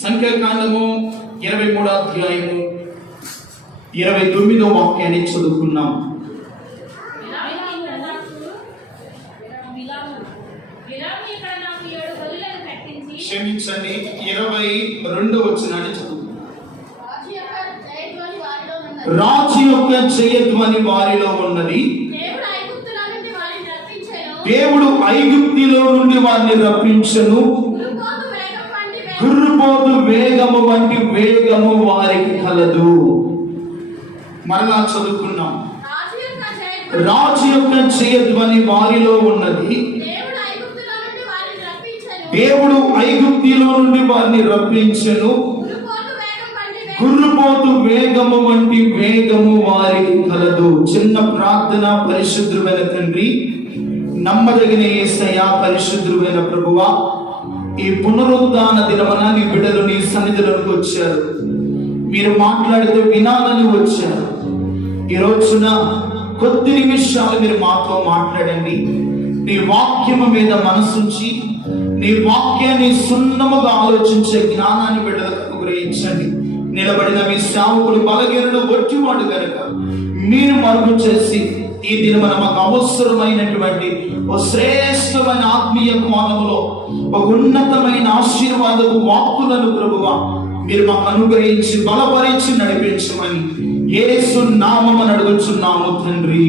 సంఖ్యాకాండము 23వ అధ్యాయము 29వ వాక్యాన్ని చదువుకున్నాం. క్షమించండి, 22వ వచనాన్ని చదువుకున్నాం. రాజు యొక్క జయధ్వని వారిలో ఉన్నది, దేవుడు ఐగుప్తులో నుండి వారిని రప్పించెను, గుర్రుపోతు వేగము వంటి వేగము వారికి కలదు. మరలా చదువుకున్నాం. రాజు యొక్క జయధ్వని వారిలో ఉన్నది, దేవుడు ఐగుప్తులో నుండి వారిని రప్పించెను, గుర్రుపోతు వేగము వంటి వేగము వారికి కలదు. చిన్న ప్రార్థన. పరిశుద్ధుడైన తండ్రి, నమ్మదగిన యేసయ్యా, పరిశుద్ధుడైన ప్రభువా, ఈ పునరుద్ధాన దినమున నీ బిడ్డలు నీ సన్నిధిలోకి వచ్చారు. మీరు మాట్లాడితే వినాలని వచ్చారు. ఈ రోజున కొద్ది నిమిషాలు మీరు మాతో మాట్లాడండి. నీ వాక్యము మీద మనసుంచి నీ వాక్యాన్ని సున్నముగా ఆలోచించే జ్ఞానాన్ని బిడ్డలకు అనుగ్రహించండి. నిలబడిన మీ సేవకులు బలహీనుడు ఒట్టివాడు కనుక మీరు మరుగు చేసి ఈ దినమున మాకు అవసరమైనటువంటి ఓ శ్రేష్టమైన ఆత్మీయ కోణంలో ఒక ఉన్నతమైన ఆశీర్వాదపు వాక్కులను ప్రభువా మీరు మాకు అనుగ్రహించి బలపరించి నడిపించమని యేసు నామమున అడుగుచున్నాము తండ్రి.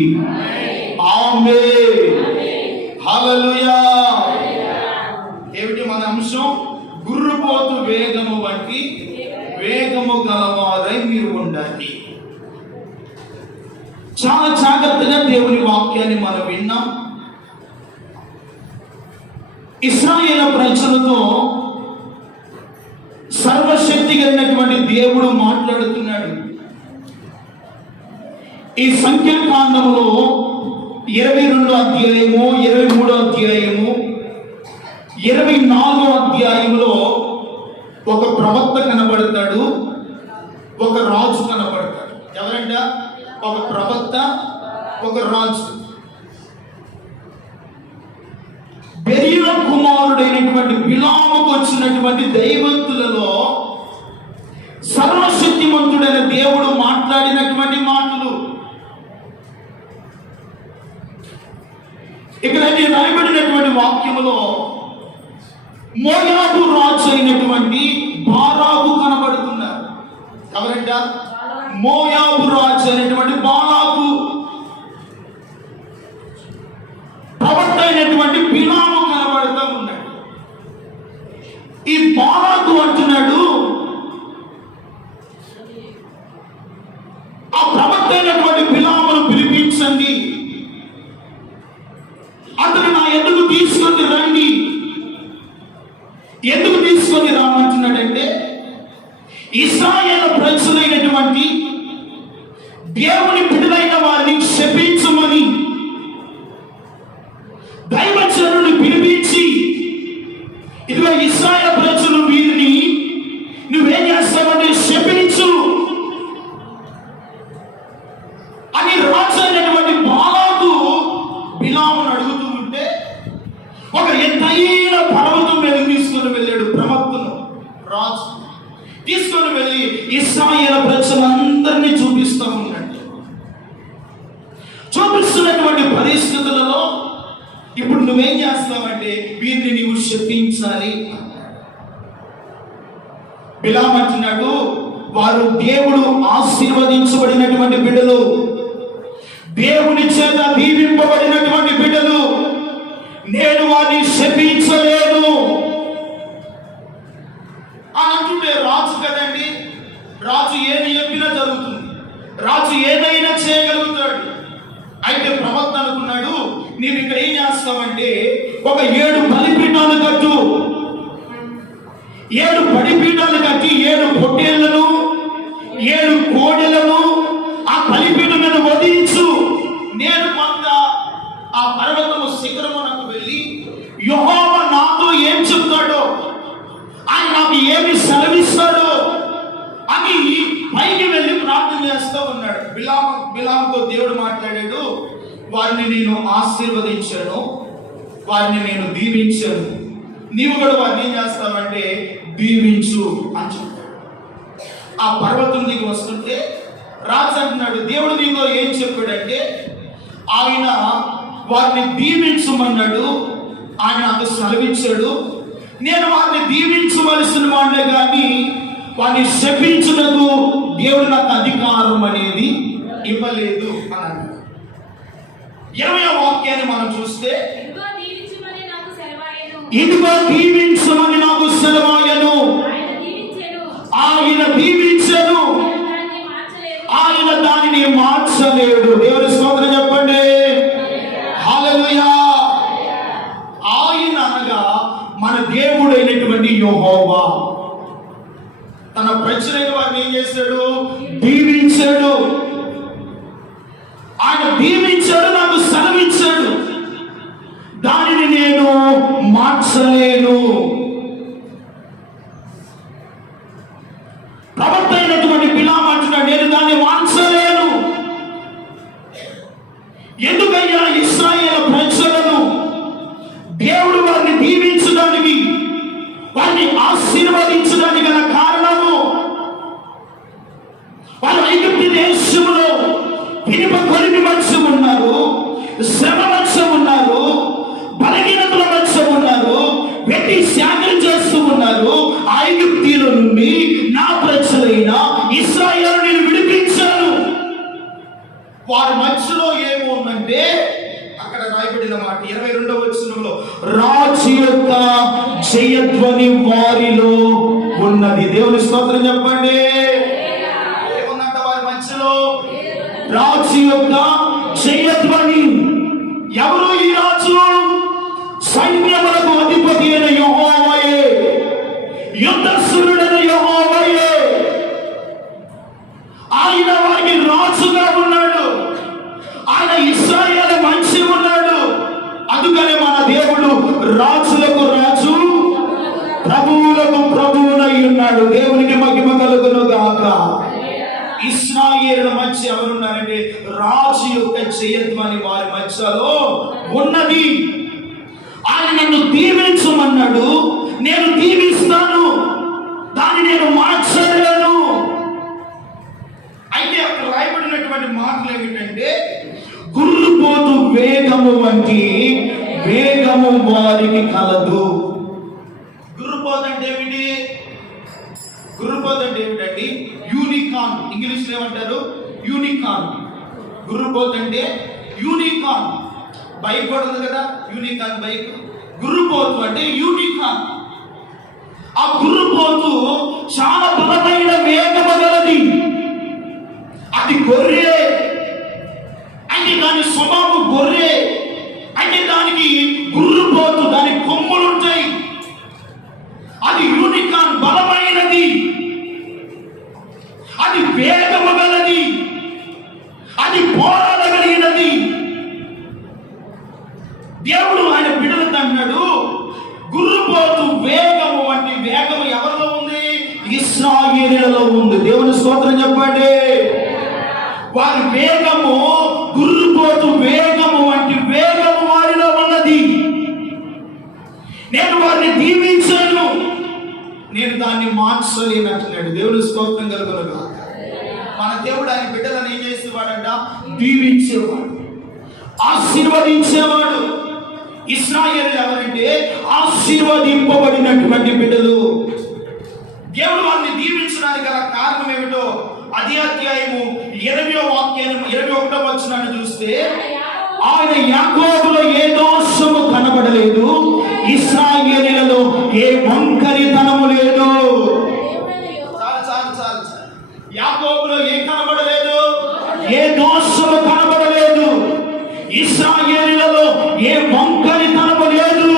ఆమేన్. హల్లెలూయా. ఏమిటి మన అంశం? గుర్రుపోతు వేగము వంటి వేగము గలవారై మీరు ఉండాలి. చాలా జాగ్రత్తగా దేవుని వాక్యాన్ని మనం విన్నాం. ఇశ్రాయేలు ప్రజలతో సర్వశక్తి కలిగినటువంటి దేవుడు మాట్లాడుతున్నాడు. ఈ సంఖ్యాకాండంలో 22వ అధ్యాయము, 23వ అధ్యాయము, 24వ అధ్యాయంలో ఒక ప్రవక్త కనబడతాడు, ఒక రాజు కనబడతాడు. ఎవరంట? ఒక ప్రవక్త, ఒక రాజు. బెరియా కుమారుడైనటువంటి బిలాముకు వచ్చినటువంటి దైవత్తులలో సర్వశక్తిమంతుడైన దేవుడు మాట్లాడినటువంటి మాటలు ఇక్కడ రాయబడినటువంటి వాక్యములో మోయాబు రాజు అయినటువంటి బాలాకు కనబడుతున్నారు. ఎవరంట? మోయాబు రాజు అయినటువంటి బాలాకు, ప్రవక్త అయినటువంటి బిలాము కనబడుతూ ఉన్నాడు. ఈ బాలాకు అంటున్నాడు, ఆ ప్రవక్త అయినటువంటి బిలామును పిలిపించండి, అతను నా ఎందుకు తీసుకొని రండి. ఎందుకు తీసుకొని రామంటున్నాడంటే, ఇశ్రాయేలు ప్రజలైనటువంటి దేవుని బిడ్డలైన వారిని శపించమని దైవజనుడిని పిలిపించి, ఇదిగో ఇశ్రాయేలు ప్రజలు వీరిని నువ్వేం చేస్తావంటే శపించు అని రాజు అయినటువంటి బాలాకు బిలామును అడుగుతూ ఉంటే, ఒక ఎత్తైన పర్వతం మీద తీసుకొని వెళ్ళాడు ప్రవక్తను. రాజు తీసుకొని వెళ్ళి ఇశ్రాయేలు ప్రజలందరినీ చూపిస్తూ ఉన్నాడు. చూపిస్తున్నటువంటి పరిస్థితులలో ఇప్పుడు నువ్వేం చేస్తావంటే వీరిని నీవు శపించాలి. బిలాము అంటున్నాడు, వారు దేవుడు ఆశీర్వదించబడినటువంటి బిడ్డలు, దేవుని చేత దీవింపబడినటువంటి బిడ్డలు, నేను వారిని శపించలేదు అని అంటుంటే, రాజు కదండి, రాజు ఏది చెప్పినా జరుగుతుంది, రాజు ఏదైనా చేయగలుగుతాడు. అయితే ప్రవక్త అనుకున్నాడు, నీవు ఇక్కడ ఏం చేస్తావంటే ఒక 7 బలిపీఠాలు కట్టు, 7 బలిపీఠాలు కట్టి 7 పొట్టేళ్లను 7 కోడెలను ఆ బలిపీఠం మీద వధించు. నేను కొంత ఆ పర్వతము శిఖరమునకు వెళ్ళి యెహోవా నాతో ఏం చెప్తాడో, ఆయన నాకు ఏమి సెలవిస్తాడో అని పైకి వెళ్ళి ప్రార్థన చేస్తూ ఉన్నాడు. బిలాముతో దేవుడు మాట్లాడాడు, వారిని నేను ఆశీర్వదించాను, వారిని నేను దీవించాను, నీవు కూడా వారిని ఏం చేస్తావంటే దీవించు అని చెప్పాడు. ఆ పర్వతం దిగి వస్తుంటే రాజు అంటున్నాడు, దేవుడు నీతో ఏం చెప్పాడంటే ఆయన వారిని దీవించమన్నాడు, ఆయన నాకు సెలవిచ్చాడు. నేను వారిని దీవించవలసిన వాడినే కానీ వారిని శపించుటకు దేవుడు నాకు అధికారం అనేది ఇవ్వలేదు అని అన్నాడు. 20వ వాక్యాన్ని మనం చూస్తే, ఇదిగో దీవించమని నాకు సెలవాయను, ఆయన దీవించను, ఆయన దానిని మార్చలేడు. దేవుని స్తోత్రం చెప్పండి. హల్లెలూయా. ఆయన అనగా మన దేవుడైనటువంటి యెహోవా తన ప్రజలైన వారిని ఏం చేశాడు? దీవించాడు. ఆయన దీవించాడు, నాకు సెలవిచ్చాడు, దానిని నేను మార్చలేను. ప్రవక్త అయినటువంటి బిలాము అంటున్నాడు, నేను దాన్ని మార్చలేను. ఎందుకయ్యా ఇశ్రాయేలు ప్రజలను దేవుడు వారిని దీవించడానికి, వారిని ఆశీర్వదించడానికి గల కారణము, వారు ఐగుప్తు దేశంలో ఇనుప కొలిమి మధ్య ఉన్నారు, శ్రమ మధ్య ఉన్నారు, బలహీనతల మధ్య ఉన్నారు, వెట్టి త్యాగం చేస్తూ ఉన్నారు. ఐగుప్తీయుల నుండి నా ప్రజలైన ఇశ్రాయేలు నేను విడిపించాను. వారి మధ్యలో ఏముందంటే అక్కడ రాయబడిన మాట 22వ వచనంలో, రాజు యొక్క జయధ్వని వారిలో ఉన్నది. దేవుని స్తోత్రం చెప్పండి. ఏముందంట వారి మధ్యలో? రాజు యొక్క జయధ్వని. ఎవరు ఈ రాజు? సైన్యములకు అధిపతి అయిన యెహోవాయే, యుద్ధశూరుడైన యెహోవాయే. ఆయన వారికి రాజుగా ఉన్నాడు. ఆయన ఇశ్రాయేలు మనిషి ఉన్నాడు. అందుకనే మన దేవుడు రాజులకు రాజు, ప్రభువులకు ప్రభువునై ఉన్నాడు. దేవునికి మహిమ కలుగును గాక. ఇశ్రాయేలు మధ్య ఎవరున్నారంటే రాజు యొక్క జయధ్వని వారి మధ్యలో ఉన్నది. ఆయన నన్ను దీవించమన్నాడు, నేను దీవిస్తాను, దాన్ని నేను మార్చలేను. అయితే అక్కడ రాయబడినటువంటి మాటలు ఏమిటంటే, గుర్రుపోతు వేగము వంటి వేగము వారికి కలదు. గుర్రుపోతు అంటే ఏమిటి? గుర్రుపోతు అంటే ఏమిటండి? యూనికార్న్. ఇంగ్లీష్లో ఏమంటారు? యూనికార్న్. గుర్రుపోతు అంటే యూనికార్న్. బైక్ కూడా ఉంది కదా, యూనికార్న్ బైక్. గుర్రుపోతు అంటే యూనికార్న్. ఆ గుర్రుపోతు చాలా బలమైన వేగము గలది. అది గొర్రె అంటే దాని స్వభావం గొర్రె అంటే దానికి గుర్రుపోతు, దాని కొమ్ములు ఉంటాయి. అది యూనికార్న్, బలమైనది, అది వేగము గలది, అది పోరాడగలిగినది. దేవుడు ఆయన బిడ్డలతో అన్నాడు, గుర్రుపోతు వేగము వంటి వేగము ఎవరిలో ఉంది? ఇశ్రాయేలులో ఉంది. దేవుని స్తోత్రం చెప్పండి. వారి వేగము, గుర్రుపోతు వేగము వంటి వేగము వారిలో ఉన్నది. నేను వారిని దీవించాను, నేను దాన్ని మార్చలేను అంటున్నాడు. దేవుని స్తోత్రం కలుగును గాక. మన దేవుడు ఆయన బిడ్డలను ఏం చేసేవాడంట? దీవించేవాడు, ఆశీర్వదించేవాడు. ఇశ్రాయేలు ఎవరంటే ఆశీర్వదింపబడినటువంటి బిడ్డలు. దేవుడు వారిని దీవించడానికి గల కారణం ఏమిటో అదే అధ్యాయము 20వ వాక్యాన్ని 21వ వచనాన్ని చూస్తే, ఆయన యాకోబులో ఏ దోషము కనబడలేదు, ఇశ్రాయేలీయులలో ఏ వంకరితనము లేదు. యాకోబులో ఏ కనబడలేదు, ఏ దోషము కనబడలేదు, ఇశ్రాయేలీయులలో ఏ వంకరితనము లేదు.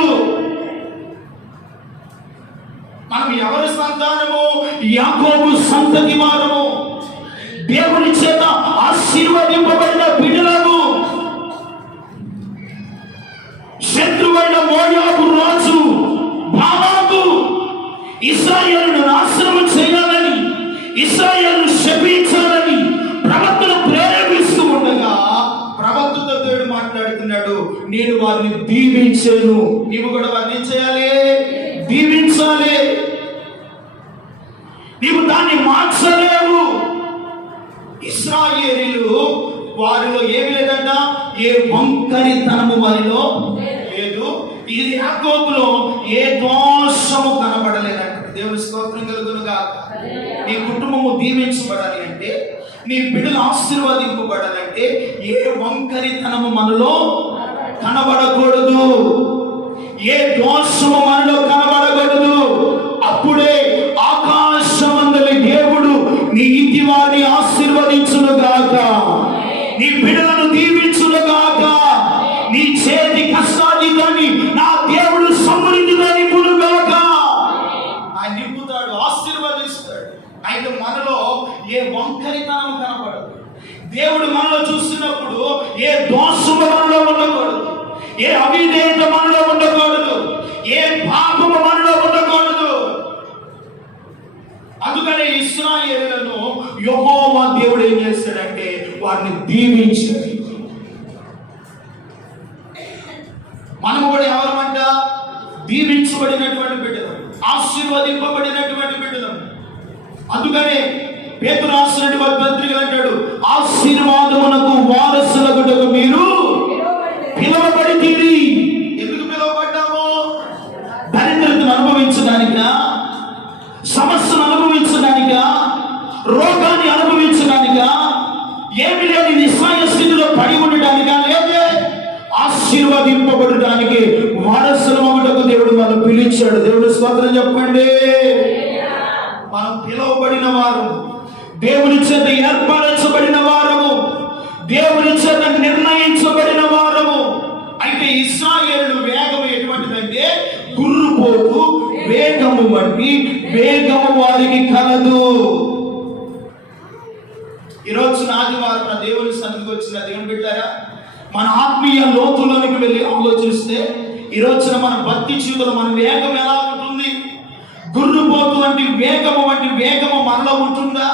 మనం ఎవరి సంతానము? యాకోబు సంతతి వారము, దేవుని చేత ఆశీర్వదింపబడిన బిడ్డలము. శత్రువైన మోయాబు రాజు బాలాకు ఇశ్రాయేలును నాశనం చేయాలని, ఇశ్రాయేలును శపించాలని ప్రవక్తను ప్రేరేపిస్తూ ఉండగా ప్రవక్తతో దేవుడు మాట్లాడుతున్నాడు, నేను వారిని దీవించాను, నీవు కూడా వారిని చేయాలి, దీవించాలి. మార్చలేవు. ఇశ్రాయేలీయులు వారిలో ఏమి లేదంట, ఏ వంకరితనము వారిలో లేదు. ఇది యాకోబులో ఏ దోషము కనబడలేదంట. దేవుని స్తోత్రం కలుగును గాక. నీ కుటుంబము దీవించబడాలి అంటే, నీ బిడ్డలు ఆశీర్వదింపబడాలంటే ఏ వంకరితనము మనలో కనబడకూడదు, ఏ దోషము మనలో కనబడకూడదు. అప్పుడే ఆకాశమందలి దేవుడు నీ ఇంటి వారిని ఆశీర్వదించును గాక, నీ బిడ్డలను దీవించును గాక, నీ చేతి కష్టాన్ని నా దేవుడు సమృద్ధిగా నింపును గాక. ఆయన నింపుతాడు, ఆశీర్వదిస్తాడు. అయితే మనలో ఏ వంకరితనం కనబడదు. దేవుడు మనలో చూస్తున్నప్పుడు ఏ దోషము మనలో ఉండకూడదు, ఏ అవిధేయత మనలో ఉండకూడదు, ఏ పాపము మనలో ఉండకూడదు. అందుకనే ఇశ్రాయేలులను యెహోవా దేవుడు ఏం చేస్తాడంటే వారిని దీవించాడు. మనము కూడా ఎవరమంట, దీవించబడినటువంటి బిడ్డలు, ఆశీర్వదింపబడినటువంటి బిడ్డలు. అందుకనే పేతురు రాసినటువంటి పత్రికలు అంటాడు, ఆశీర్వాదమునకు వారసులగుటకు మీరు పిలువబడితిరి. ఎందుకు పిలువబడ్డాము? దరిద్రతను అనుభవించడానికా, సమస్యను అనుభవించడానికా, రోగాన్ని అనుభవించడానికా, ఏమి లేని నిస్సాయ స్థితిలో పడి ఉండడానికా? లేదే, ఆశీర్వదింపబడడానికి వారసులమగుటకు దేవుడు మనం పిలిచాడు. దేవుడు స్తోత్రం చెప్పండి. మనం పిలువబడిన వారు, దేవుని చేత ఏర్పరచబడిన వారము, దేవుని చేత నిర్ణయించబడిన వారము. అయితే ఇశ్రాయేలు వేగం ఎటువంటిదంటే గుర్రుపోతు వేగము వంటి వేగము వారికి కలదు. ఈరోజు ఆదివారం దేవుని సన్నిధికి వచ్చిన దేవుని బిడ్డారా, మన ఆత్మీయ లోతులోనికి వెళ్ళి ఆలోచిస్తే ఈ రోజున మన భక్తి జీవితంలో మన వేగం ఎలా ఉంటుంది? గుర్రుపోతు వంటి వేగము మనలో ఉంటుందా?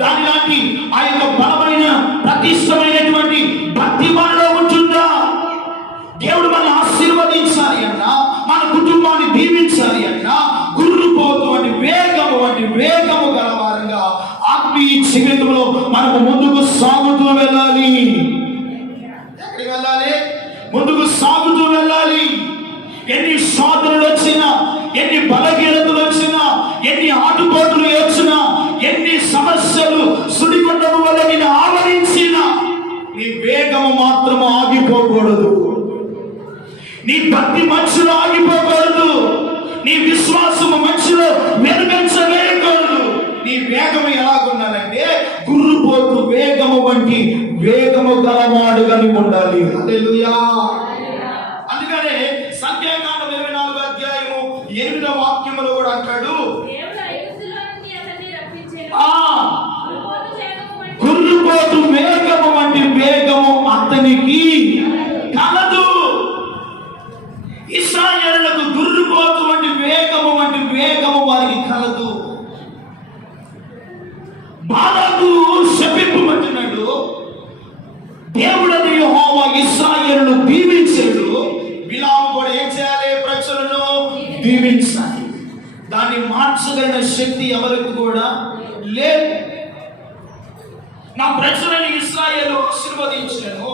దాని లాంటి ఆ యొక్క బలమైన ప్రతిష్టమైనటువంటి భక్తి మనలో ఉంటుందా? దేవుడు మనల్ని ఆశీర్వదించాలి అన్నా, మన కుటుంబాన్ని దీవించాలి అన్నా, గుర్రుపోతు వంటి వేగము గలవారంగా ఆత్మీయ జీవితంలో మనము ముందుకు సాగుతూ వెళ్ళాలి. ఎక్కడికి వెళ్ళాలి? ముందుకు సాగుతూ వెళ్ళాలి. ఎన్ని శోధనలు వచ్చినా, ఎన్ని బలహీనతలు వచ్చినా, ఎన్ని ఆటుపోటులు వచ్చినా, ఎన్ని సమస్యలు సుడిగుండము వల్ల నేను ఆవరించినా, నీ వేగము మాత్రం ఆగిపోకూడదు. నీ భక్తి మధ్యలో ఆగిపోకూడదు. నీ విశ్వాసము మధ్యలో మెరుగంచవేయకూడదు. నీ వేగము ఎలాగుండాలంటే గుర్రుపోతు వేగము వంటి వేగము గలవాడుగా ఉండాలి. హల్లెలూయా. అందుకనే సంఖ్యాకాండం 24వ అధ్యాయము 8వ వాక్యములో కూడా అంటాడు, గుర్రుపోతు వేగము వంటి వేగము అతనికి కలదు. ఇశ్రాయేలులకు గుర్రుపోతు వంటి వేగము వారికి కలదు. బాలాకు శపింపబడినాడు, దేవుడని యెహోవా ఇశ్రాయేలును దీవించాడు. బిలాము కూడా ఏం చేయాలి? ప్రజలను దీవించాలి. దాన్ని మార్చగలిగిన శక్తి ఎవరికి కూడా లేదు. నా ప్రజలను ఇశ్రాయేలు ఆశీర్వదించాను,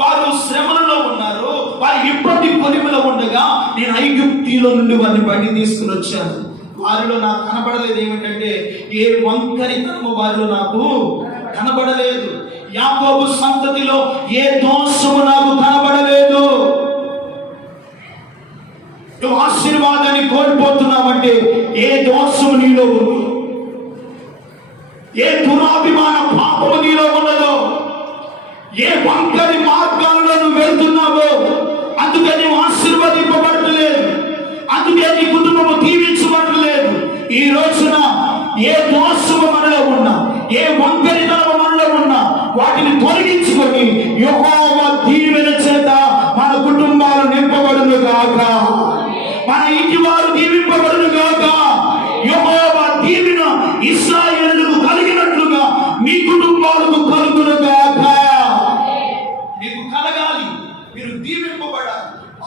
వారు శ్రమలలో ఉన్నారు, వారి ఇబ్బంది కొలిమిలో ఉండగా నేను ఐగుప్తులో నుండి వారిని బయట తీసుకుని వచ్చాను. వారిలో నాకు కనబడలేదు ఏమిటంటే ఏ వంకరితనము వారిలో నాకు కనబడలేదు. యాకోబు సంతతిలో ఏ దోషము నాకు కనబడలేదు. నువ్వు ఆశీర్వాదాన్ని కోల్పోతున్నావంటే ఏ దోషము నీలో ఉంది, ఏ దురాభిమాన పాపము నీలో ఉన్నదో, ఏ వంకరి మార్గాల్లో నువ్వు వెళ్తున్నావో, అందుకే నువ్వు ఆశీర్వదింపబడలేదు, అందుకే నీ కుటుంబము దీవించబడలేదు. ఈ రోజున ఏ దోషము మనలో ఉన్నా, ఏ వంకరితనము మనలో ఉన్నా, వాటిని తొలగించుకొని యెహోవా దీవెన చేత మన కుటుంబాలు నింపబడును గాక, మన ఇంటి వారు దీవింపబడును గాక. యెహోవా దీవెన ఇశ్రాయేలుకు కలిగినట్లుగా మీ కుటుంబాలకు కలుగును గాక. మీకు కలగాలి, మీరు దీవింపబడాలి,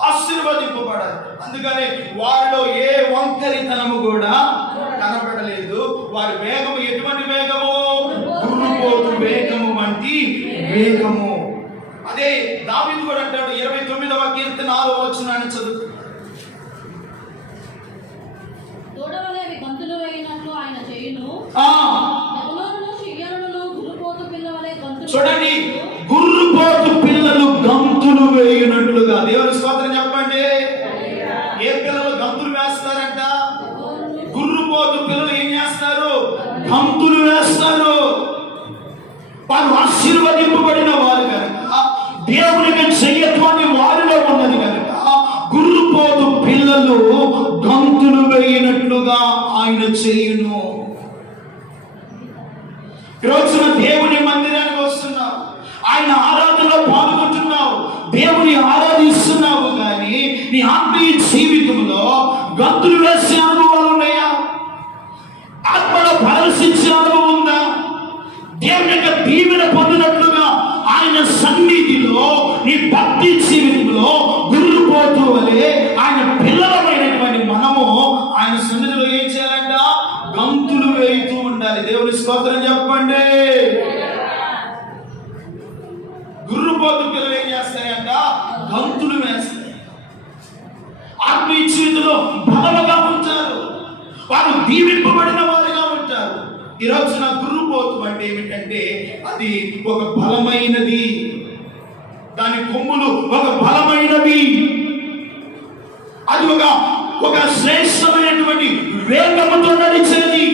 ఆశీర్వదింపబడాలి. అందుకనే వారిలో ఏ వంకరితనము కూడా కనబడలేదు. వారి వేగం వేగము. అదే దావీదు కూడా అంటాడు 29వ కీర్తన 6వ వచనాన్ని చదువు. దూడవలే గంతులు వేయినట్లు ఆయన చేయును. చూడండి, గుర్రుపోతు పిల్లలు గంతులు వేయినట్లుగా. దేవుని స్తోత్రం చెప్పండి. ఏ పిల్లలు గంతులు వేస్తారంట? గుర్రుపోతు పిల్లలు ఏం చేస్తారు? గంతులు వేస్తారు. వారు ఆశీర్వదింపబడిన వారు కనుక, దేవునికి చెయ్యత్వాన్ని వారిలో ఉన్నది కనుక, గుర్రుపోతు పిల్లలు గంతులు వేయినట్లుగా ఆయన చేయును. ఈరోజున దేవుని మందిరానికి వస్తున్నావు, ఆయన ఆరాధనలో పాల్గొంటున్నావు, దేవుని ఆరాధిస్తున్నావు, కానీ నీ ఆత్మీయ జీవితంలో గంతులు వేసే అనుభవాలు ఉన్నాయా? ఆత్మలో పరవశించే అనుభవం ఉందా? దేవుని యొక్క దీవెన పొందినట్లుగా ఆయన సన్నిధిలో నీ భక్తి జీవితంలో గుర్రుపోతూ వలె ఆయన పిల్లలమైనటువంటి మనము ఆయన సన్నిధిలో ఏం చేయాలంట? గంతులు వేయుతూ ఉండాలి. దేవుని స్తోత్రం చెప్పండి. గుర్రుపోతు పిల్లలు ఏం చేస్తాయంట? గంతులు వేస్తాయి. ఆత్మీయ జీవితంలో బలముగా ఉంటారు, వారు దీవింపబడిన వారుగా ఉంటారు. ఈ రోజున గుర్రుపోతు అంటే ఏమిటంటే అది ఒక బలమైనది, దాని కొమ్ములు ఒక బలమైనవి, అది ఒక శ్రేష్టమైనటువంటి వేగముతో నడిచేది.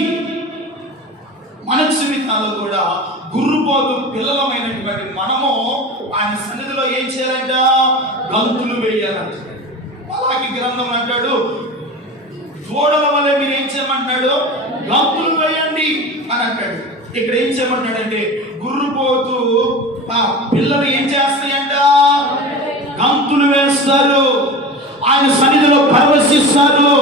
మన జీవితాల్లో కూడా గుర్రుపోతు పిల్లలమైనటువంటి మనము ఆయన సన్నిధిలో ఏం చేయాలంట? గంతులు వేయాలంట. మలాకి గ్రంథం అంటాడు, దూడల వల్ల మీరు ఏం చేయమంటాడు? గంతులు వేయండి అని అంటాడు. ఇక్కడ ఏం చేయమంటాడంటే గుర్రుపోతు పిల్లలు ఏం చేస్తాయంట? గంతులు వేస్తారు, ఆయన సన్నిధిలో పరవశిస్తారు,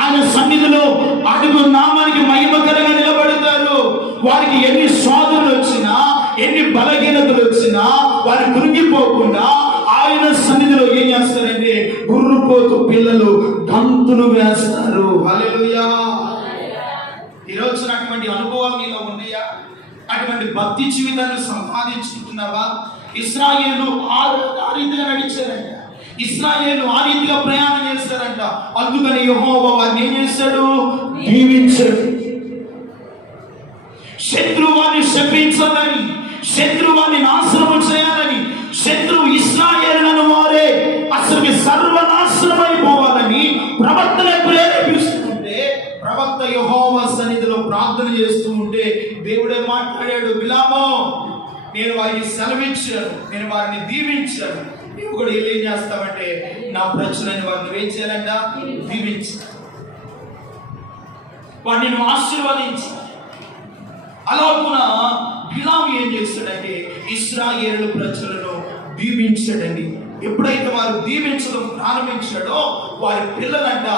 ఆయన సన్నిధిలో అడుగు నామానికి మహిమకరంగా నిలబడతారు. వారికి ఎన్ని శోధనలు వచ్చినా, ఎన్ని బలహీనతలు వచ్చినా వారు కృంగిపోకుండా ఆయన సన్నిధిలో ఏం చేస్తారంటే గుర్రుపోతు పిల్లలు గంతులు వేస్తారు. హల్లెలూయా. ఈరోజు అటువంటి అనుభవాలు నీలో ఉన్నాయా? అటువంటి భక్తి జీవితాన్ని సంపాదించుకుంటున్నావా? ఇశ్రాయేలు ఆ రీతిగా నడిచారంట, ఇశ్రాయేలు ఆ రీతిగా ప్రయాణం చేస్తారంట. అందుకని యెహోవా వారిని ఏం చేస్తాడు? దీవించాడు. శత్రువాన్ని శపించాలని, శత్రువాన్ని నాశనం చేయాలని, శత్రువు ఇశ్రాయేలులను వారే అసలు సర్వనాశనమైపోవాలని ప్రవక్తను ప్రేరేపిస్తుంటే, ప్రవక్త యెహోవా సన్నిధిలో ప్రార్థన చేస్తూ ఉంటే దేవుడే మాట్లాడాడు, బిలాము నేను వారిని సెలవిచ్చాను, నేను వారిని దీవించాను, నువ్వు కూడా ఏం చేస్తావంటే నా ప్రజలని వారిని ఏం చేయాలంట? దీవించాలి, వారిని నువ్వు ఆశీర్వదించాలి. అలాగున బిలాము ఏం చేస్తాడంటే ఇశ్రాయేలు ప్రజలను దీవించాడండి. ఎప్పుడైతే వారు దీవించడం ప్రారంభించాడో వారి పిల్లలంట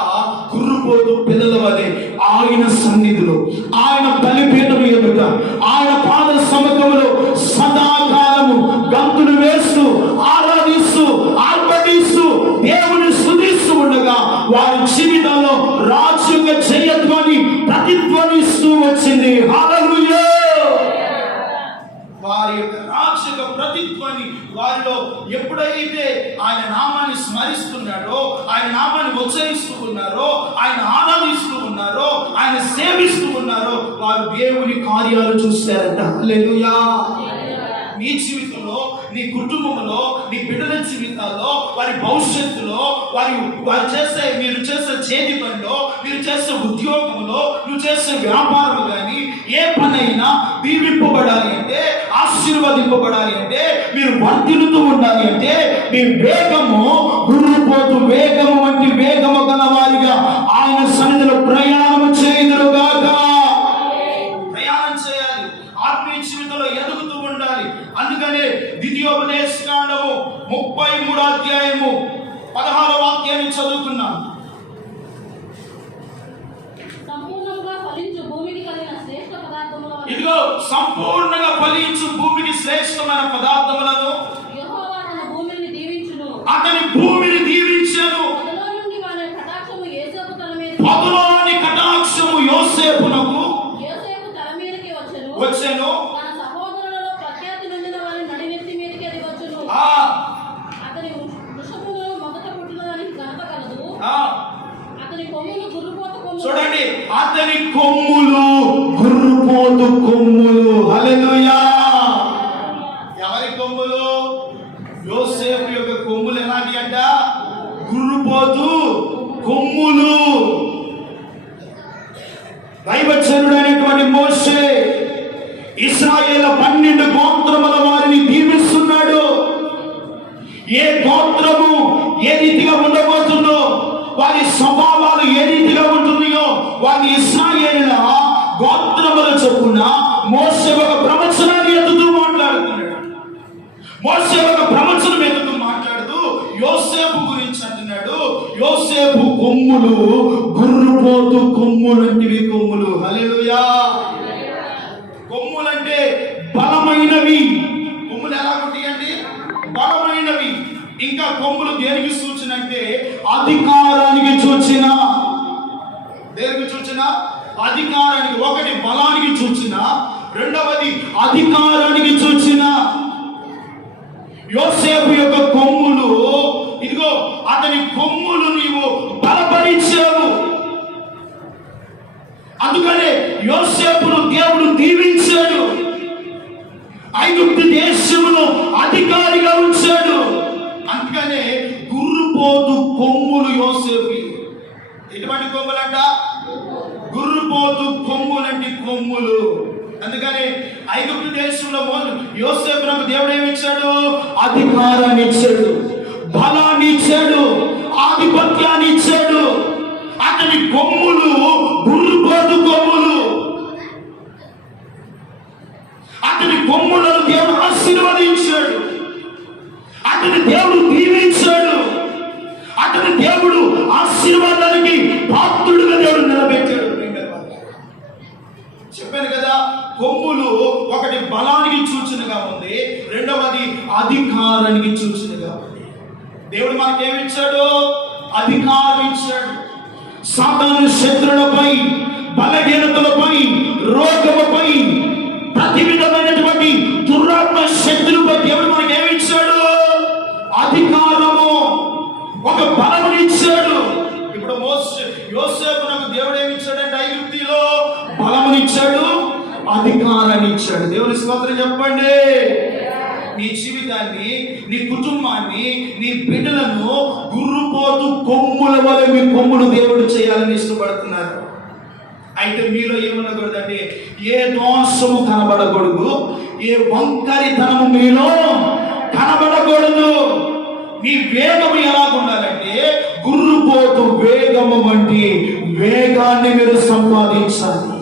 గుర్రుపోతు పిల్లల వలె ఆయన సన్నిధిలో, ఆయన బలిపీఠం ఎదుట, ఆయన పాద సముఖంలో సదాకాలము గంతులు వేస్తూ, ఆరాధిస్తూ, ఆర్భటిస్తూ, దేవుని స్తుతిస్తూ ఉండగా వారి జీవితంలో రాజు యొక్క జయధ్వని ప్రతిధ్వనిస్తూ వచ్చింది. హల్లెలూయా. వారి యొక్క రాజు యొక్క ప్రతిధ్వని వారిలో ఎప్పుడైతే ఆయన నామాన్ని స్మరిస్తున్నారో, ఆయన నామాన్ని ఉచ్చరిస్తూ ఉన్నారో, ఆయన ఆరాధిస్తూ ఉన్నారో, ఆయన సేవిస్తూ ఉన్నారో, వారు దేవుని కార్యాలు చూస్తారంట. హల్లెలూయా. నీ జీవితంలో, నీ కుటుంబంలో, నీ బిడ్డల జీవితాల్లో, వారి భవిష్యత్తులో, మీరు చేసే చేతి పనిలో, మీరు చేసే ఉద్యోగంలో, నువ్వు చేసే వ్యాపారం కానీ ఏ పనైనా దీవింపబడాలి అంటే, ఆశీర్వదింపబడాలి అంటే, మీరు వర్ధిల్లుతూ ఉండాలి అంటే మీ వేగము గుర్రుపోతు వేగము వంటి వేగము గల వారిగా ఆయన సన్నిధిలో ప్రయాణం చేయుదురుగాక. ప్రయాణం చేయాలి, ఆత్మీయ జీవితంలో ఎదుగుతూ ఉండాలి. అందుకనే ద్వితీయోపదేశకాండము 33వ అధ్యాయము 16వ వాక్యాన్ని చదువుకున్నాం. ఇదిగో సంపూర్ణంగా ఫలించు భూమికి శ్రేష్టమైన పదార్థములను అతని భూమిని దీవించాను. పదులోని కటాక్షము యోసేపునకు వచ్చెను. చూడండి, అతని కొమ్ములు గుర్రుపోతు కొమ్ములు. హల్లెలూయా. ఎవరి కొమ్ములు? యోసేపు యొక్క కొమ్ములు ఎలాంటి అంట? గుర్రుపోతు కొమ్ములు. దైవజనుడైనటువంటి మోషే ఇశ్రాయేలు 12 గోత్రముల వారిని దీవిస్తున్నాడు. ఏ గోత్రము ఏ రీతిగా ఉండబోతుందో, వారి స్వభావాలు ఏ రీతిగా ఉంటున్నాయో, వారి ఇశ్రాయేలుల గోత్రముల చొప్పున మోషే ఒక ప్రవచనాన్ని ఎత్తుతూ మాట్లాడుతున్నాడు. మోషే ఒక ప్రవచనం ఎత్తుతూ మాట్లాడుతూ యోసేపు గురించి అంటున్నాడు, యోసేపు కొమ్ములు గుర్రుపోతు కొమ్ములంటివి కొమ్ములు. హల్లెలూయా. కొమ్ములంటే బలమైనవి. కొమ్ములు ఎలా ఉంటాయండి? బలమైనవి. ఇంకా కొమ్ములు దేనికి సూచన అంటే అధికారానికి సూచన. దేనికి సూచన? అధికారానికి. ఒకటి బలానికి సూచన, రెండవది అధికారానికి సూచన. యోసేపు యొక్క కొమ్ములు, ఇదిగో అతని కొమ్ములు నీవు బలపరిచావు. అందుకనే యోసేపును దేవుడు దీవించాడు. ఐగుప్తు దేశములో అధికారిగా ఉంచాడు. అందుకనే గుర్రుపోతు కొమ్ములు యోసేపు. ఎటువంటి కొమ్ములంట? గుర్రుపోతు కొమ్ములంటి కొమ్ములు. అందుకని ఐగుప్తు దేశంలో యోసేపునకు దేవుడు ఏమి ఇచ్చాడు? అధికారాన్ని ఇచ్చాడు, బలాన్ని ఇచ్చాడు, ఆధిపత్యాన్ని ఇచ్చాడు. అతని కొమ్ములు గుర్రుపోతు కొమ్ములు. అతని కొమ్ములను దేవుడు ఆశీర్వదించాడు. అతని దేవుడు దీవించాడు. అతని దేవుడు ఆశీర్వాదానికి పాత్రుడుగా దేవుడు నిలబెట్టాడు. చెప్పాను కదా, కొమ్ములు ఒకటి బలానికి సూచనగా ఉంది, రెండవది అధికారానికి సూచనగా ఉంది. దేవుడు మనకేమిచ్చాడు? అధికారం ఇచ్చాడు. సాతాను శత్రులపై, బలహీనతలపై, రోగముపై, ప్రతి విధమైనటువంటి దురాత్మ శక్తులపై దేవుడు మనకేమిచ్చాడు? అధికారము, ఒక బలముని ఇచ్చాడు. ఇప్పుడు యోసేపునకు దేవుడు ఏమి ఇచ్చాడంటే ఐగుప్తులో బలముని ఇచ్చాడు, అధికారాన్ని ఇచ్చాడు. దేవుని స్తోత్రం చెప్పండి. నీ జీవితాన్ని, నీ కుటుంబాన్ని, నీ బిడ్డలను గుర్రుపోతు కొమ్ముల వలె మీ కొమ్ములు దేవుడు చేయాలని ఇష్టపడుతున్నారు. అయితే మీలో ఏమనకూడదంటే ఏ దోషము కనబడకూడదు, ఏ వంకరితనము మీలో కనబడకూడదు. మీ వేగము ఎలా ఉండాలంటే గుర్రుపోతు వేగము వంటి వేగాన్ని మీరు సంపాదించాలి.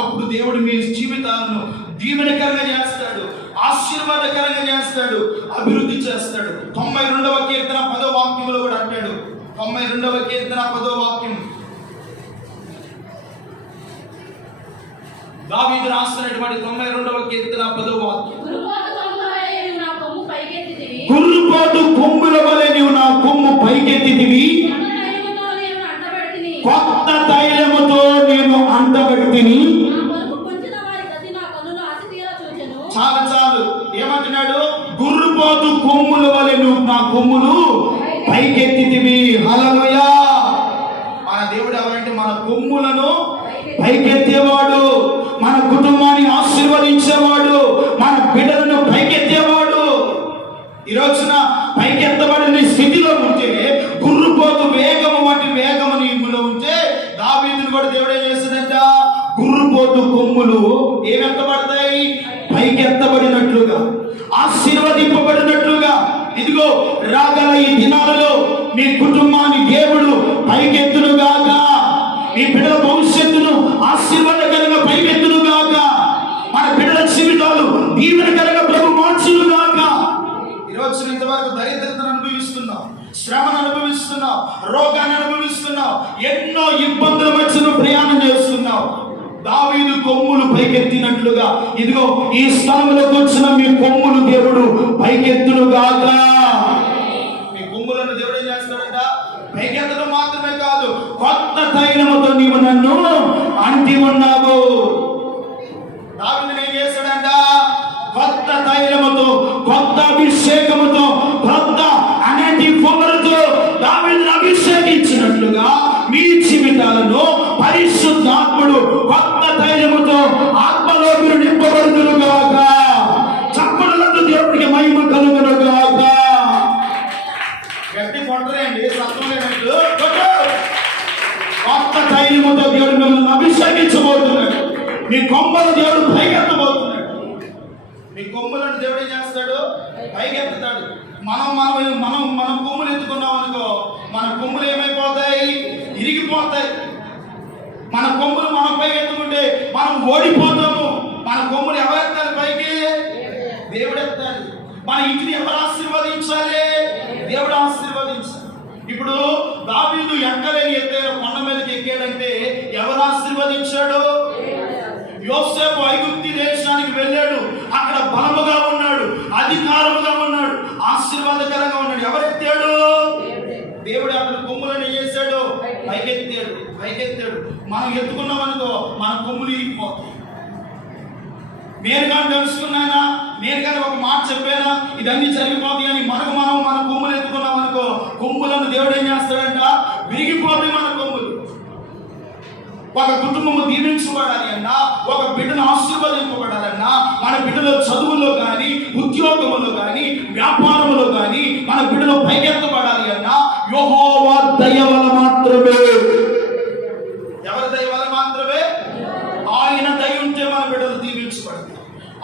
అప్పుడు దేవుడు మీ జీవితాలను దీవెనకరంగా చేస్తాడు, ఆశీర్వాదకరంగా చేస్తాడు, అభివృద్ధి చేస్తాడు. 92వ కీర్తన 10వ వాక్యంలో కూడా అంటాడు. 92వ కీర్తన 10వ వాక్యం దావీదు రాస్తున్నటువంటి 92వ కీర్తన 10వ వాక్యం. గుర్రుపోతు కొమ్ముల వలె నీవు నా కొమ్ము పైకెత్తితివి, కొత్త తైలముతో నేను అంటబెట్టిని. చాలు చాలు. ఏమంటున్నాడు? గుర్రుపోతు కొమ్ముల వలె నువ్వు నా కొమ్ములు పైకెత్తితివి. హల్లెలూయా. మన దేవుడు ఎవరంటే మన కొమ్ములను పైకెత్తేవాడు, మన కుటుంబాన్ని ఆశీర్వదించేవాడు, మన బిడ్డలను పైకెత్తేవాడు. ఈ రోజున పైకెత్తబడిన స్థితిలో ఉంటే, గుర్రుపోతు వేగము వంటి వేగము నీలో ఉంటే, దావీదును కూడా దేవుడు ఏం చేస్తాడంట? గుర్రుపోతు కొమ్ములు ఏమెత్తబడతాయి? పైకెత్తబడినట్లుగా, ఆశీర్వదింపబడినట్లుగా. ఇదిగో రాగల ఈ దినాలలో మీ కుటుంబాన్ని దేవుడు పైకెత్తునుగాక, మీ బిడ్డల భవిష్యత్తును ఆశీర్వాదకరంగా పైకెత్తునుగాక, మన బిడ్డల జీవితాలు దీవెనకరంగా ప్రభు మార్చునుగాక. ఈరోజు ఇంతవరకు దరిద్రతను అనుభవిస్తున్నావు, శ్రమను అనుభవిస్తున్నావు, రోగాన్ని అనుభవిస్తున్నావు, ఎన్నో ఇబ్బందుల మధ్య ప్రయాణం చేస్తున్నావు. దావీదు కొమ్ములు పైకెత్తినట్లుగా ఇదిగో ఈ స్థలంలోకి వచ్చిన మీ కొమ్ములు దేవుడు పైకెత్తునుగాక. మీ కొమ్ములను దేవుడు ఏం చేస్తాడంట? పైకెత్తడం మాత్రమే కాదు, కొత్త తైలముతో నీవు నన్ను అంటి ఉన్నావు. దావీదు ఏం చేస్తాడంట? కొత్త తైలముతో, కొత్త అభిషేకముతో, కొత్త అనేటి పొగరుతో దావీదును అభిషేకించినట్లుగా మీ జీవితాలను తైలముతో దేవుడు మిమ్మల్ని అభిషేకించబోతున్నాడు. మీ కొమ్మల దేవుడు పైకెత్తబోతున్నాడు. మీ కొమ్ములను దేవుడు ఏం చేస్తాడు? పైకెత్తుతాడు. మనం కొమ్ములు ఎత్తుకున్నాం అనుకో, మన కొమ్ములు ఏమైపోతాయి? ఇరిగిపోతాయి. మన కొమ్ములు మనం పైకి ఎత్తుకుంటే మనం ఓడిపోతాము. మన కొమ్ములు ఎవరు ఎత్తాలి పైకి? దేవుడు ఎత్తాలి. మన ఇంటిని ఎవరు ఆశీర్వదించాలి? దేవుడు ఆశీర్వదించాలి. ఇప్పుడు దావీదు ఎక్కలేని ఎత్తైన కొండ మీదకి ఎక్కాడంటే ఎవరు ఆశీర్వదించాడు? యోసేపు ఐగుప్తు దేశానికి వెళ్ళాడు. అక్కడ బలముగా ఉన్నాడు, అధికారముగా ఉన్నాడు, ఆశీర్వాదకరంగా ఉన్నాడు. ఎవరెత్తాడు? దేవుడు అతని కొమ్ములను ఏం చేశాడు? పైకెత్తాడు. మనం ఎత్తుకున్నాం అనుకో, మన కొమ్ములు ఇరిగిపోతాయి. నేను కానీ తెలుసుకున్నానా, నేను కానీ ఒక మాట చెప్పానా, ఇదన్నీ జరిగిపోతాయి అని మన కొమ్ములు ఎత్తుకున్నాం అనుకో, కొమ్ములను దేవుడు ఏం చేస్తాడంట? విరిగిపోతాయి మన కొమ్ములు. ఒక కుటుంబము దీవించబడాలి అన్నా, ఒక బిడ్డను ఆశీర్వదింపబడాలన్నా, మన బిడ్డలో చదువులో కానీ, ఉద్యోగంలో కానీ, వ్యాపారంలో కానీ మన బిడ్డలో పైకెత్తబడాలి అన్నా యెహోవా దయ వల్ల మాత్రమే. ఎవరి దయ వల్ల మాత్రమే? ఆయన దయ ఉంటే మన బిడ్డలు దీవించబడతాయి.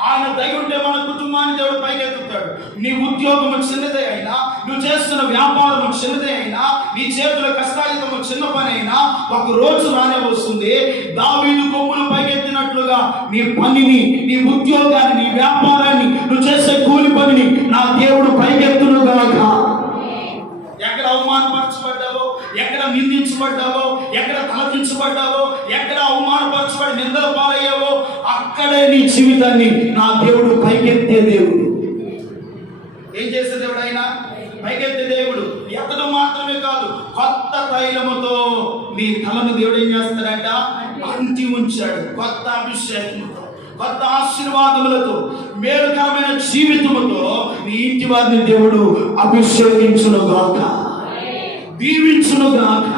ఆయన దయ ఉంటే మన కుటుంబాన్ని దేవుడు పైకెత్తుతాడు. నీ ఉద్యోగము చిన్నదే అయినా, నువ్వు చేస్తున్న వ్యాపారము చిన్నదే అయినా, నీ చేతుల కష్టాయుతము చిన్న పని అయినా ఒక రోజు రానే వస్తుంది. దావీదు కొమ్ములు పైకెత్తినట్లుగా నీ పనిని, నీ ఉద్యోగాన్ని, నీ వ్యాపారాన్ని, నువ్వు చేసే కూలి పనిని నా దేవుడు పైకెత్తును గాక. ఎక్కడ అవమానపరచబడ్డావో, ఎక్కడ నిందించబడ్డావో, ఎక్కడ తలదించబడ్డావో, ఎక్కడ అవమానపరచబడి నిందల పాలయ్యావో అక్కడే నీ జీవితాన్ని నా దేవుడు పైకెత్తే దేవుడు. ఏం చేసే దేవుడు? ఆయన పైకెత్తే దేవుడు. ఎత్తడం మాత్రమే కాదు, కొత్త తైలముతో నీ తలను దేవుడు ఏం చేస్తాడంట? అంటి ఉంచాడు. కొత్త అభిషేకముతో, కొత్త ఆశీర్వాదములతో, మేలుకరమైన జీవితముతో నీ ఇంటి వారిని దేవుడు అభిషేకించును గాక, దీవించును గాక.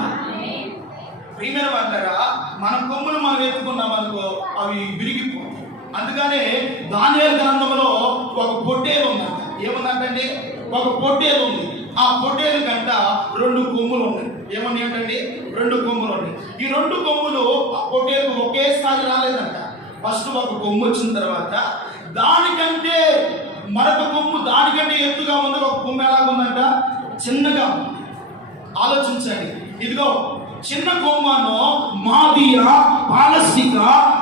ప్రియమైన వారులారా, మన కొమ్ములు మనం ఎత్తుకున్నాం అనుకో, అవి విరిగిపోతాయి. అందుకనే దానియేలు గ్రంథంలో ఒక పొట్టేలు ఉందంట. ఏముందంటండి? ఒక పొట్టేలు ఉంది. ఆ పొట్టేలు కంట 2 కొమ్ములు ఉన్నాయి. ఏమని ఏంటండి? 2 కొమ్ములు ఉన్నాయి. ఈ 2 కొమ్ములు ఆ పొట్టేలు ఒకేసారి రాలేదంట. ఫస్ట్ ఒక కొమ్ము వచ్చిన తర్వాత దానికంటే మరొక కొమ్ము దానికంటే ఎత్తుగా ఉంది. ఒక కొమ్ము ఎలాగుందంట? చిన్నగా ఉంది. ఆలోచించండి. ఇదిగో చిన్న కొమ్మను మాదియా పాలస్తీన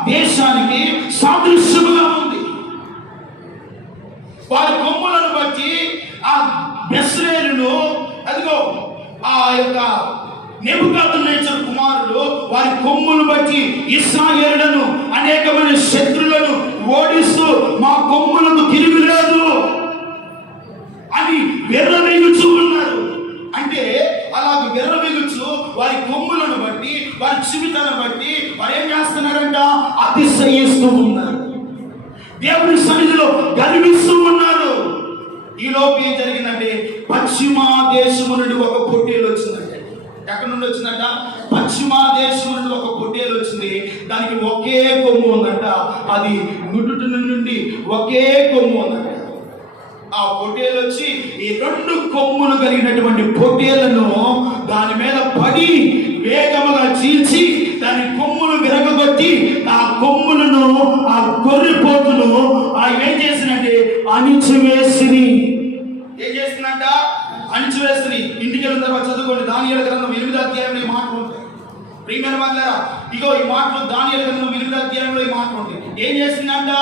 దేశానికి సాదృశ్యముగా ఉంది. వారి కొమ్ములను బట్టి ఆ బెస్రేలును, అదిగో ఆ యొక్క నెబుకద్నెజరు కుమారులు వారి కొమ్ములు బట్టి ఇశ్రాయేలులను, అనేకమైన శత్రులను ఓడిస్తూ మా కొమ్ములకు తిరుగులేదు అని వెర్రవేగుచూ ఉన్నారు. అంటే అలాగ వెర్రవేగుచూ వారి కొమ్ములను బట్టి, వారి జీవితాన్ని బట్టి వారు ఏం చేస్తున్నారంట? అతిశయిస్తూ ఉన్నారు. దేవుని సన్నిధిలో గర్విస్తూ ఉన్నారు. ఈ లోపు ఏం జరిగిందంటే పశ్చిమ దేశము నుండి ఒక పొట్టేలు వచ్చిందంటే. ఎక్కడి నుండి వచ్చిందంట? పశ్చిమ దేశం నుండి ఒక పొట్టేలు వచ్చింది. దానికి ఒకే కొమ్ము ఉందంట. అది నుదుటి నుండి ఒకే కొమ్ము ఉందంట. ఆ పొట్టేలు వచ్చి ఈ 2 కొమ్ములు కలిగినటువంటి పొట్టేలను దాని మీద పడి వేగముగా చీల్చి దాని కొమ్ములు విరగొట్టి ఆ కొమ్ములను, ఆ గొర్రెపోతును ఏం చేసినంటే అణిచివేసిని. ఏం చేసిందంట? అణిచివేసిని. ఇంటికి వెళ్ళిన తర్వాత చదువుకోండి. దానియేలు గ్రంథం 8వ అధ్యాయంలో ఈ మాటలు ఉంటాయి. ప్రియమైన వాళ్ళారా, ఇగో ఈ మాటలు దానియేలు గ్రంథం 8వ అధ్యాయంలో ఈ మాటలు ఉంటాయి. ఏం చేసిందంట?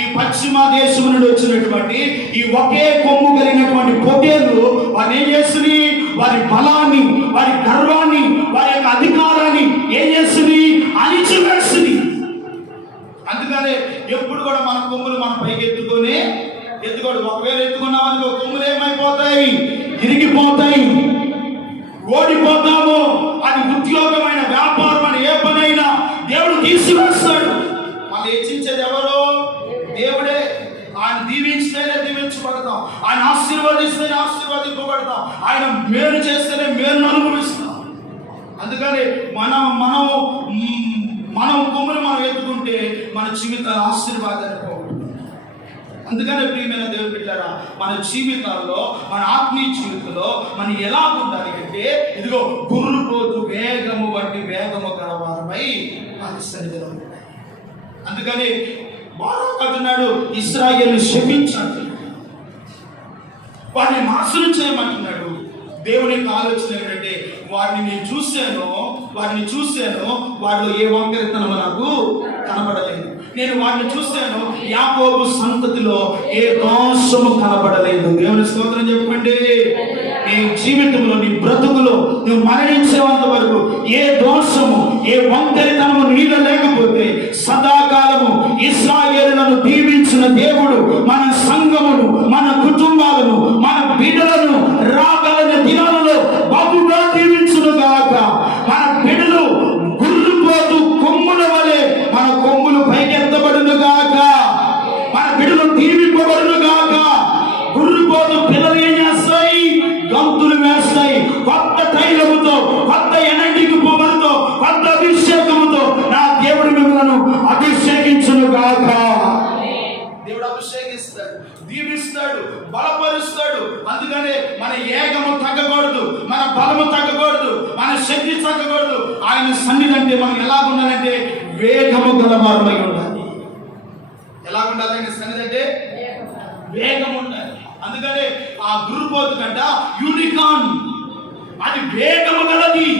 ఈ పశ్చిమ దేశం నుండి వచ్చినటువంటి ఈ ఒకే కొమ్ము కలిగినటువంటి పొట్టేలు వారు ఏం చేస్తుంది? వారి బలాన్ని, వారి గర్వాన్ని, వారి యొక్క అధికారాన్ని ఏం చేస్తుంది? అణిచివేస్తుంది. అందుకనే ఎప్పుడు కూడా మన కొమ్ములు మన పైకి ఎత్తుకోడు. ఒకవేళ ఎత్తుకున్నామనుకో కొమ్ములు ఏమైపోతాయి? ఇరిగిపోతాయి, ఓడిపోతాము. అది ఉద్యోగమైన, వ్యాపారమైన, ఏ పనైనా దేవుడు తీసివేస్తాడు. మళ్ళీ హెచ్చించేది ఎవరు? దేవుడే. ఆయన దీవించితేనే దీవించబడతాం, ఆయన ఆశీర్వదిస్తేనే ఆశీర్వదింపబడతాం, ఆయన మేలు చేస్తేనే మేలు అనుభవిస్తాం. అందుకని మనం కొమ్ములు మనం ఎత్తుకుంటే మన జీవితాలు ఆశీర్వాదాన్ని పోగొట్టుకుంటాం. అందుకనే ప్రియమైన దేవుని బిడ్డలారా, మన జీవితాల్లో, మన ఆత్మీయ జీవితంలో మనం ఎలా ఉండాలి అంటే, ఇదిగో గుర్రుపోతు వేగము వంటి వేగము గలవారమై నిలబడతాయి, వారి సన్నిధిలో ఉంటాయి. అందుకని బారాకు అంటున్నాడు, ఇశ్రాయేలును శపించండి, వారిని నాశనం చేయమంటున్నాడు. దేవుని యొక్క ఆలోచన ఏంటంటే, వారిని నేను చూశాను, వారిలో ఏ వంకరితనం నాకు కనబడలేదు. నేను వారిని చూశాను, యాకోబు సంతతిలో ఏ దోషము కనబడలేదు. దేవుని స్తోత్రం చెప్పండి. నీ జీవితంలో, నీ బ్రతుకులో నువ్వు మరణించేంత వరకు ఏ దోషము, ఏ వంకరితనము నీలో లేకపోతే, సదాకాలము ఇశ్రాయేలులను దీవించిన దేవుడు మన సంఘమును, మన కుటుంబాలను, మన బిడ్డలను రాగలిగిన దినాలలో బహుగా దీవించును గాక. మన బిడ్డలు గుర్రుపోతూ కొమ్ముల వలె మన కొమ్ములు పైకెత్తబడును గాక. మన బిడ్డలు దీవింపబడును గాక. గుర్రుపోతూ పిల్లలు ఏం చేస్తాయి? గంతులు వేస్తాయి. కొత్త తైలముతో, కొత్త ఎనర్జీకి పొగరుతో, కొత్త అభిషేకముతో నా దేవుడు మిమ్మల్ని అభిషేకించును గాక. దేవుడు అభిషేకిస్తాడు, దీవిస్తాడు, బలపరుస్తాడు. అందుకనే మన ఏగము తగ్గకూడదు, మన బలము తగ్గకూడదు, మన శక్తి తగ్గకూడదు. ఆయన సన్నిధి అంటే మనం ఎలా ఉండాలంటే వేగము గలవారమై ఉండాలి. ఎలా ఉండాలి? ఆయన సన్నిధి అంటే వేగం ఉండాలి. అందుకనే ఆ దుర్బోధ కంట యూనికాన్, అది వేగము గలది.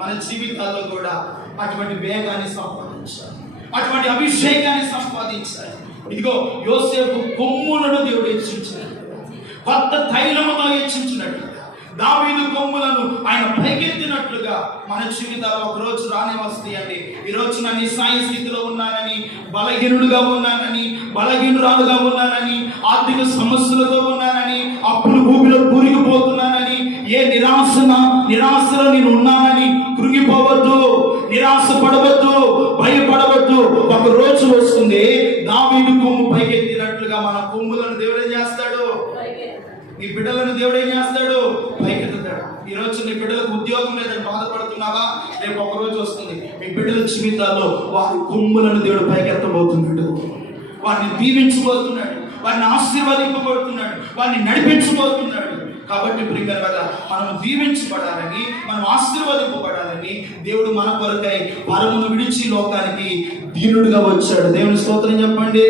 మన జీవితాల్లో కూడా అటువంటి వేగాన్ని సంపాదించాలి, అటువంటి అభిషేకాన్ని సంపాదించాలి. ఇదిగో యోసేపు కొమ్ములను దేవుడు హెచ్చించినట్టు, కొత్త తైలముతో హెచ్చించినట్లుగా, దావీదు కొమ్ములను ఆయన పైకెత్తినట్లుగా మన జీవితాలు ఒక రోజు రాని వస్తాయండి. ఈ రోజు నా నిస్సాయ స్థితిలో ఉన్నానని, బలహీనుడుగా ఉన్నానని, బలహీనురాలుగా ఉన్నానని, ఆర్థిక సమస్యలతో ఉన్నానని, అప్పులు భూమిలో కూరిగిపోతున్నానని, ఏ నిరాశలో నేను ఉన్నానని కృంగిపోవద్దు, నిరాశ పడవద్దు, భయపడవద్దు. ఒక రోజు వస్తుంది, దావీదు కొమ్ము పైకెత్తినట్లుగా మన కొమ్ములను దేవుడు ఏం చేస్తాడు? నీ బిడ్డలను దేవుడు ఏం చేస్తాడు? పైకెత్తుతాడు. ఈ రోజు నీ బిడ్డలకు ఉద్యోగం లేదని బాధపడుతున్నావా? రేపు ఒక రోజు వస్తుంది, మీ బిడ్డల జీవితాల్లో వారి కొమ్ములను దేవుడు పైకెత్తబోతున్నాడు, వారిని దీవించబోతున్నాడు, వారిని ఆశీర్వదింపబోతున్నాడు, వారిని నడిపించబోతున్నాడు. కాబట్టి ప్రియుల వల్ల మనం దీవించబడాలని, మనం ఆశీర్వదింపబడాలని దేవుడు మన కొరకై పరమును విడిచి లోకానికి దీనుడుగా వచ్చాడు. దేవుని స్తోత్రం చెప్పండి.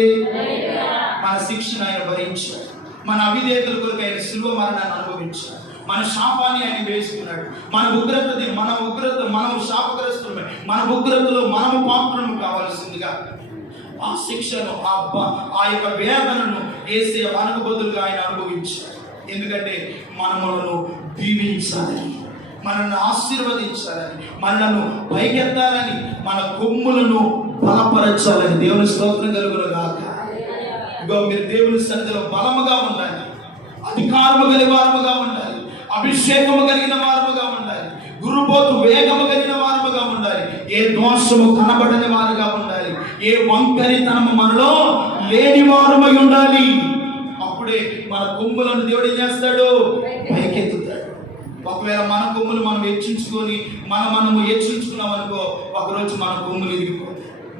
మన శిక్షణ ఆయన భరించాడు, మన అవిధేయతల కొరకు ఆయన శిలువ మరణాన్ని అనుభవించాడు, మన శాపాన్ని ఆయన వేసుకున్నాడు. మనము శాపగ్రస్తులమే, మన ఉగ్రతలో మనము పాత్రము కావాల్సిందిగా ఆ శిక్షను, ఆ యొక్క వేదనను వేసే మనకు బదులుగా ఆయన అనుభవించాడు. ఎందుకంటే మనలను దీవించాలని, మనల్ని ఆశీర్వదించాలని, మనలను పైకెత్తాలని, మన కొమ్ములను బలపరచాలని. దేవుని స్తోత్రం కలుగును గాక. ఇగో మీరు దేవుని సన్నిధిలో బలముగా ఉండాలి, అధికారము కలిగిన వారముగా ఉండాలి, అభిషేకము కలిగిన వారముగా ఉండాలి, గురుబోతు వేగము కలిగిన వారముగా ఉండాలి, ఏ దోషము కనబడని వారుగా ఉండాలి, ఏ వంకరితనము మనలో లేని వారమై ఉండాలి. అప్పుడే మన కొమ్ములను దేవుడు ఏం చేస్తాడు? పైకెత్తుతాడు. ఒకవేళ మన కొమ్ములు మనం హెచ్చించుకొని మనము హెచ్చించుకున్నాం అనుకో, ఒకరోజు మన కొమ్ములు ఎదిగిపోతాయి.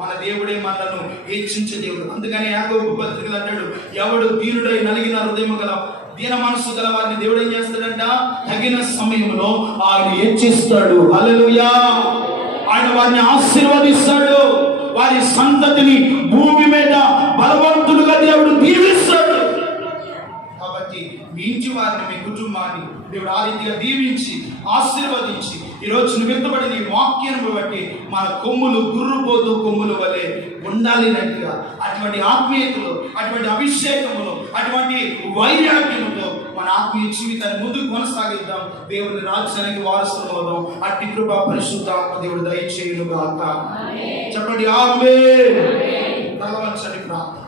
మన దేవుడే మనలను హెచ్చించే దేవుడు. అందుకని యాకోబు పత్రికలు అంటాడు, ఎవడు దీనుడై నలిగిన హృదయము గల దీన మనసు గల వారిని దేవుడు ఏం చేస్తాడంట? తగిన సమయంలో ఆయన హెచ్చిస్తాడు. హల్లెలూయా. ఆయన వారిని ఆశీర్వదిస్తాడు, వారి సంతతిని భూమి మీద బలవంతులుగా దేవుడు దీవిస్తాడు. కాబట్టి మీ ఇంటి వారిని, మీ కుటుంబాన్ని దేవుడు ఆ రీతిగా దీవించి ఆశీర్వదించి ఈరోజు నిమిత్తబడిన ఈ వాక్యాన్ని బట్టి మన కొమ్ములు గుర్రుపోతూ కొమ్ములు వలె ఉండాలినట్టుగా, అటువంటి ఆత్మీయతలో, అటువంటి అభిషేకములో, అటువంటి వైరాగ్యముతో మన ఆత్మీయ జీవితాన్ని ముందుకు కొనసాగిద్దాం. దేవుని రాజ్యానికి వారసులం అవుదాం. అట్టి కృపా పరిశుద్ధాత్మ దేవుడు దయచేయును గాక. చెప్పండి ఆమేన్. తలవంచండి ప్రార్థన.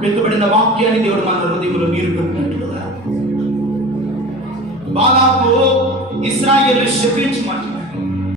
మెత్తబడిన వాక్యాన్ని దేవుడు మన హృదయంలో నీరు పెట్టినట్లుగా బాలాకు ఇశ్రాయేలు శపించమని